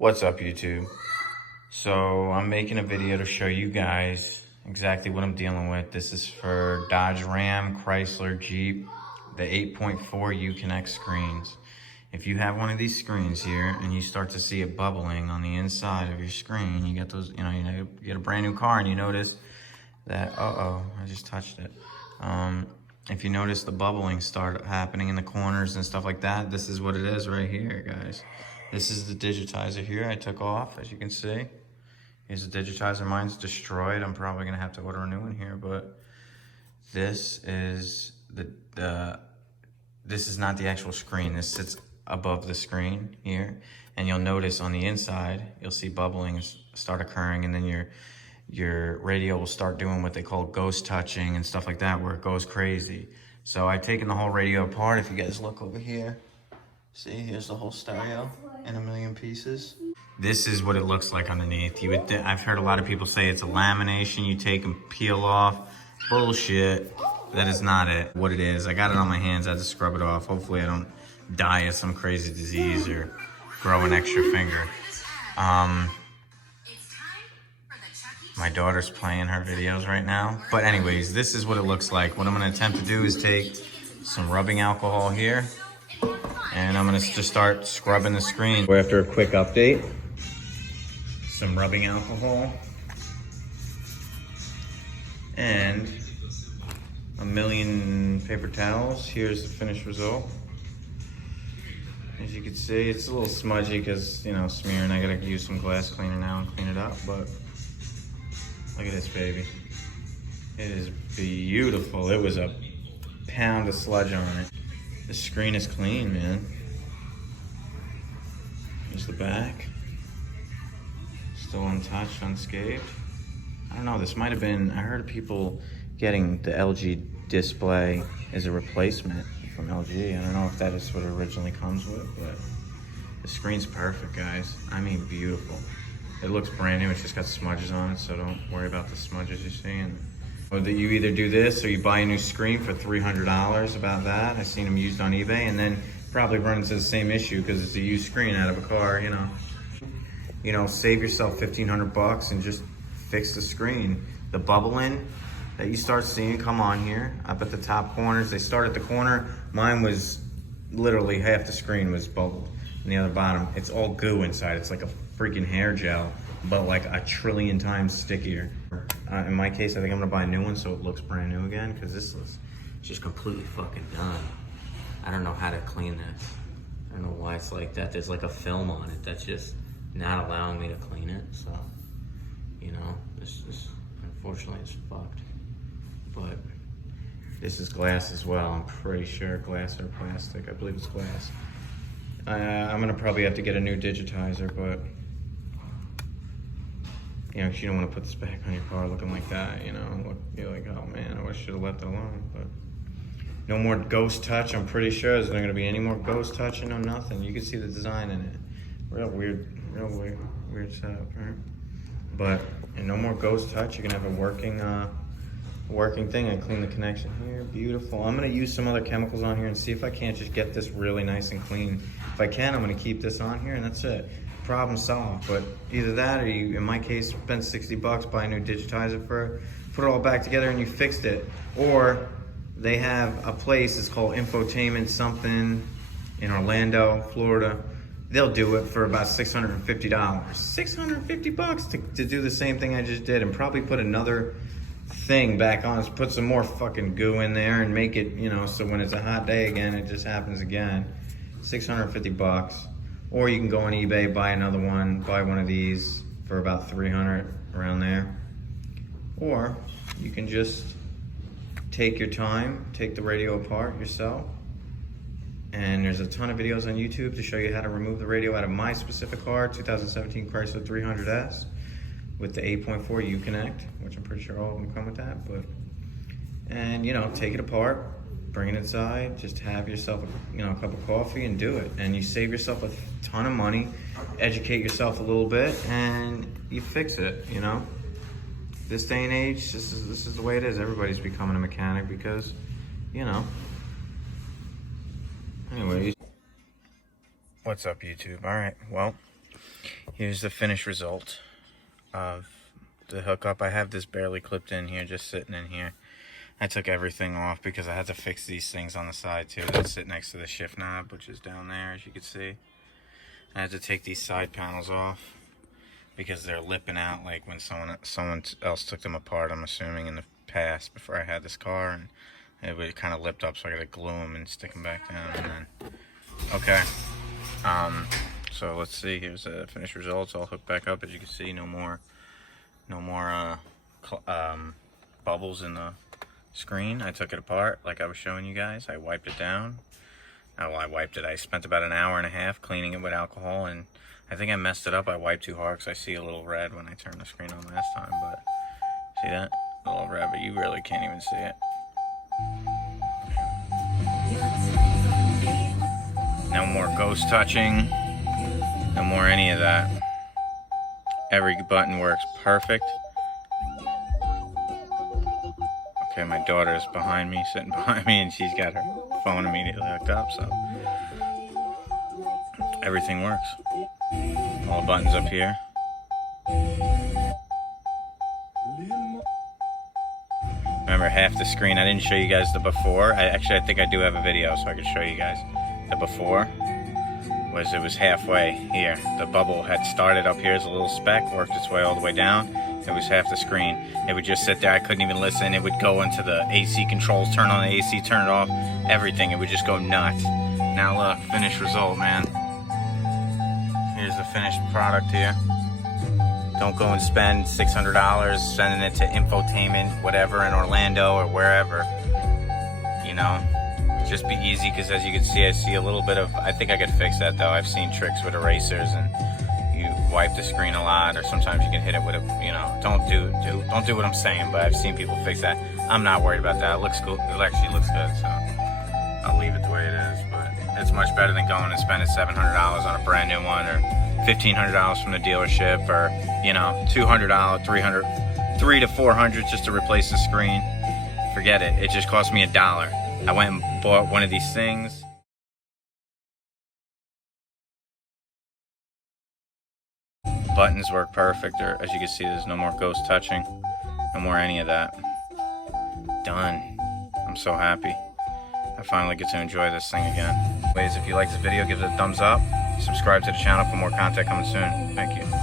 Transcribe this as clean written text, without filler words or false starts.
What's up, YouTube? So I'm making a video to show you guys exactly what I'm dealing with. This is for Dodge, Ram, Chrysler, Jeep, the 8.4 UConnect screens. If you have one of these screens here and you start to see it bubbling on the inside of your screen, you get those, you get a brand new car and you notice that, I just touched it. If you notice the bubbling start happening in the corners and stuff like that, this is what it is right here, guys. This is the digitizer here I took off, as you can see. Here's the digitizer. Mine's destroyed. I'm probably gonna have to order a new one here, but this is this is not the actual screen. This sits above the screen here, and you'll notice on the inside, you'll see bubbling start occurring, and then your radio will start doing what they call ghost touching and stuff like that, where it goes crazy. So I've taken the whole radio apart. If you guys look over here, see, here's the whole stereo in a million pieces. This is what it looks like underneath. I've heard a lot of people say it's a lamination you take and peel off. Bullshit. That is not it. What it is, I got it on my hands. I had to scrub it off. Hopefully I don't die of some crazy disease or grow an extra finger. My daughter's playing her videos right now. But anyways, this is what it looks like. What I'm gonna attempt to do is take some rubbing alcohol here, and I'm gonna just start scrubbing the screen. After a quick update, some rubbing alcohol, and a million paper towels. Here's the finished result. As you can see, it's a little smudgy because, smearing. I gotta use some glass cleaner now and clean it up, but look at this baby. It is beautiful. It was a pound of sludge on it. The screen is clean, man. There's the back. Still untouched, unscathed. I don't know, this might have been, I heard people getting the LG display as a replacement from LG. I don't know if that is what it originally comes with, but the screen's perfect, guys. I mean, beautiful. It looks brand new, it's just got smudges on it, so don't worry about the smudges you're seeing. Whether you either do this or you buy a new screen for $300, about that. I've seen them used on eBay, and then probably run into the same issue because it's a used screen out of a car, save yourself 1,500 bucks and just fix the screen. The bubbling that you start seeing come on here, up at the top corners. They start at the corner. Mine was literally half the screen was bubbled, and the other bottom, it's all goo inside. It's like a freaking hair gel, but like a trillion times stickier. In my case, I think I'm gonna buy a new one so it looks brand new again, because this is just completely fucking done. I don't know how to clean this. I don't know why it's like that. There's like a film on it that's just not allowing me to clean it. So, this unfortunately is fucked. But this is glass as well. I'm pretty sure glass or plastic. I believe it's glass. I'm gonna probably have to get a new digitizer, but you don't want to put this back on your car looking like that, You're like, oh man, I wish I should have left it alone. But no more ghost touch. I'm pretty sure there's not going to be any more ghost touching, no nothing. You can see the design in it. Real weird setup, right? But, and no more ghost touch. You can have a working thing. I clean the connection here, beautiful. I'm going to use some other chemicals on here and see if I can't just get this really nice and clean. If I can, I'm going to keep this on here, and that's it. Problem solved. But either that, or you, in my case, spend 60 bucks, buy a new digitizer put it all back together and you fixed it. Or they have a place, it's called Infotainment something in Orlando, Florida. They'll do it for about $650. 650 bucks to do the same thing I just did, and probably put another thing back on. Put some more fucking goo in there and make it, so when it's a hot day again, it just happens again. 650 bucks. Or you can go on eBay, buy another one, buy one of these for about 300, around there. Or you can just take your time, take the radio apart yourself. And there's a ton of videos on YouTube to show you how to remove the radio out of my specific car, 2017 Chrysler 300S with the 8.4 UConnect, which I'm pretty sure all of them come with that. And take it apart, bring it inside, just have yourself a cup of coffee and do it. And you save yourself a ton of money, educate yourself a little bit, and you fix it, This day and age, this is the way it is. Everybody's becoming a mechanic because, Anyways. What's up, YouTube? All right, well, Here's the finished result of the hookup. I have this barely clipped in here, just sitting in here. I took everything off because I had to fix these things on the side too that sit next to the shift knob, which is down there, as you can see. I had to take these side panels off because they're lipping out like when someone else took them apart, I'm assuming, in the past before I had this car, and it would kind of lipped up, so I gotta glue them and stick them back down. And then, okay, so let's see. Here's the finished results. All hooked back up, as you can see. No more bubbles in the screen. I took it apart like I was showing you guys. I wiped it down. Well, I wiped it. I spent about an hour and a half cleaning it with alcohol, and I think I messed it up. I wiped too hard because I see a little red when I turned the screen on last time. But see that? A little red, but you really can't even see it. No more ghost touching. No more any of that. Every button works perfect. Okay, my daughter is behind me, sitting behind me, and she's got her phone immediately hooked up, so everything works. All the buttons up here. Remember, half the screen, I didn't show you guys the before. I think I do have a video, so I can show you guys. The before it was halfway here. The bubble had started up here as a little speck, worked its way all the way down. It was half the screen. It would just sit there. I couldn't even listen. It would go into the AC controls, turn on the AC, turn it off, everything. It would just go nuts. Now look, finished result, man. Here's the finished product here. Don't go and spend $600 sending it to infotainment, whatever, in Orlando or wherever. You know, just be easy, because as you can see, I see a little bit of, I think I could fix that though. I've seen tricks with erasers, and you wipe the screen a lot, or sometimes you can hit it with a, you know, don't do what I'm saying, but I've seen people fix that. I'm not worried about that. It looks cool. It actually looks good, so I'll leave it the way it is. But it's much better than going and spending $700 on a brand new one, or $1,500 from the dealership, or, you know, $200, $300 to $400 just to replace the screen. Forget it. It just cost me $1. I went and bought one of these things. Buttons work perfect. As you can see, there's no more ghost touching, no more any of that. Done. I'm so happy. I finally get to enjoy this thing again. Anyways, if you like this video, give it a thumbs up. Subscribe to the channel for more content coming soon. Thank you.